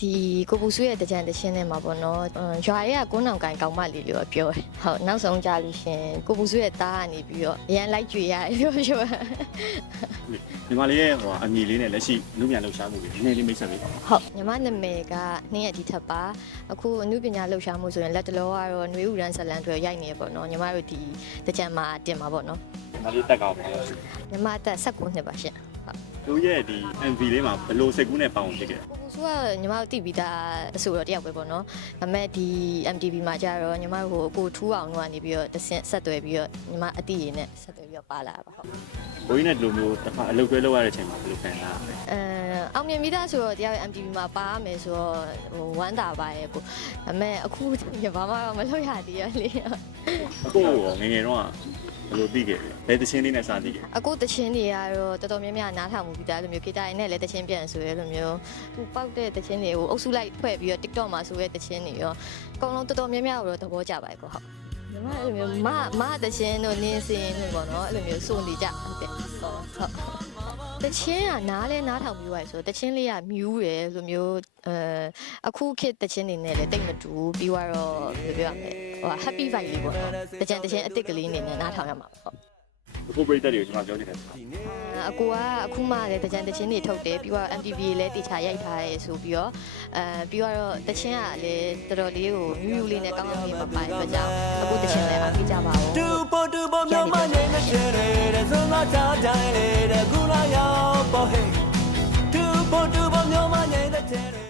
ဒီကိုပူဆွေးရဲ့တကြံတရှင်းထဲမှာပေါ့နော်ရွာရဲ့ကုန်းအောင်ကိုင်ကောင်းမလေးလို့ပြောတယ်ဟုတ်နောက်ဆုံးကြလို့ရှင်ကိုပူဆွေးရဲ့သားကနေပြီးတော့အရန်လိုက်ကြွေရတယ်ပြောပြော ညီမလေးရဲ့ဟိုအမည်လေးနဲ့လက်ရှိလူမြန်လှူရှားမှုတွေနည်းနည်းလေးမိတ်ဆက်ပေးပါဦး ဟုတ်ညီမနာမည်ကနှင်းရဒီထပ်ပါအခုအမှုပညာလှူရှားမှုဆိုရင်လက်တလောကတော့နှွေးဥရန်ဇလန်တွေရိုက်နေရပေါ့နော်ညီမတို့ဒီတကြံမှာတင်ပါပေါ့နော် ညီမလေးတက်ကောင်းပါလို့ ညီမအသက်19နှစ်ပါရှင်ဟုတ် သူရဲ့ဒီ MV လေးမှာဘယ်လိုစိတ်ကူးနဲ့ပေါအောင်ဖြစ်ခဲ့ ကိုပူဆွေးကညီမတို့တိပြီးသားအဆိုတော့တယောက်ပဲပေါ့နော်ဒါပေမဲ့ဒီ MTV မှာကြတော့ညီမတို့ကိုထူးအောင်တော့ကနေပြီးတော့တဆင့်ဆက်သွယ်ပြီးတော့ညီမအတိရည်နဲ့ဆက်သွယ်ပြီးတော့ပါလာပါဟုတ် ဘိုးကြီးနဲ့ဒီလိုမျိုးတစ်ခါအလုပ်တွဲလုပ်ရတဲ့အချိန်မှာဘယ်လိုခံရလဲ အောင်မြင်မိသားဆိုတော့တရားရဲ့ MTV မှာပါရမယ်ဆိုတော့ဟိုဝမ်းသာပါရဲ့ကိုဒါပေမဲ့အခုဘာမှတော့မလုပ်ရသေးရလေ အခုရောငယ်ငယ်တော့ဘယ်လိုပြီးခဲ့လဲဘယ်သချင်းလေးနဲ့စသည်ခဲ့ အခုတချင်းတွေကတော့တော်တော်များများနားထောင်မှုပြီးသားလိုမျိုးဂီတာရင်းနဲ့လည်းတချင်းပြန်ဆိုရဲလိုမျိုးဟိုပောက်တဲ့တချင်းတွေကိုအုပ်စုလိုက်ဖွဲ့ပြီးတော့ TikTok မှာဆိုရဲတချင်းတွေရောအကုန်လုံးတော်တော်များများတော့သဘောကျပါရဲ့ကိုဟုတ်ညီမအဲ့လိုမျိုးမတချင်းတို့နင်းစင်းတို့ပေါ့နော်အဲ့လိုမျိုးစုံနေကြဟုတ်တယ်ဟုတ်တချင်းကနားလဲနားထောင်ပြီးသွားဆိုတချင်းလေးကမြူးတယ်လိုမျိုးအခုခေတ်တချင်းတွေနဲ့လည်းတိတ်မတူပြီးတော့ဘယ်လိုပြောရမလဲဟို happy vibe လေးပေါ့နော်တချင်းအစ်စ်ကလေးအနေနဲ့နားထောင်ရမှာပေါ့ အခုပရိသတ်တွေကိုကျွန်တော်ပြောနေတယ် အကိုကအခုမှလည်းတကြံတချင်းတွေထုတ်တယ်ပြီးတော့ MTV လည်းတေချာရိုက်ထားရဲဆိုပြီးတော့ပြီးတော့တချင်းကလည်းတော်တော်လေးကိုမြူးမြူးလေးနဲ့ကောင်းကောင်းလေးမပိုင်တော့ကြောင်းအခုတချင်းလည်းအားပေးကြပါဦးတူပေါ်မျိုးမနေနဲ့ရှယ်တဲ့ဇွန်လာချာတိုင်းလေတဲ့ကူလာရောက်ပေါ်ဟေးတူပေါ်မျိုးမနေတဲ့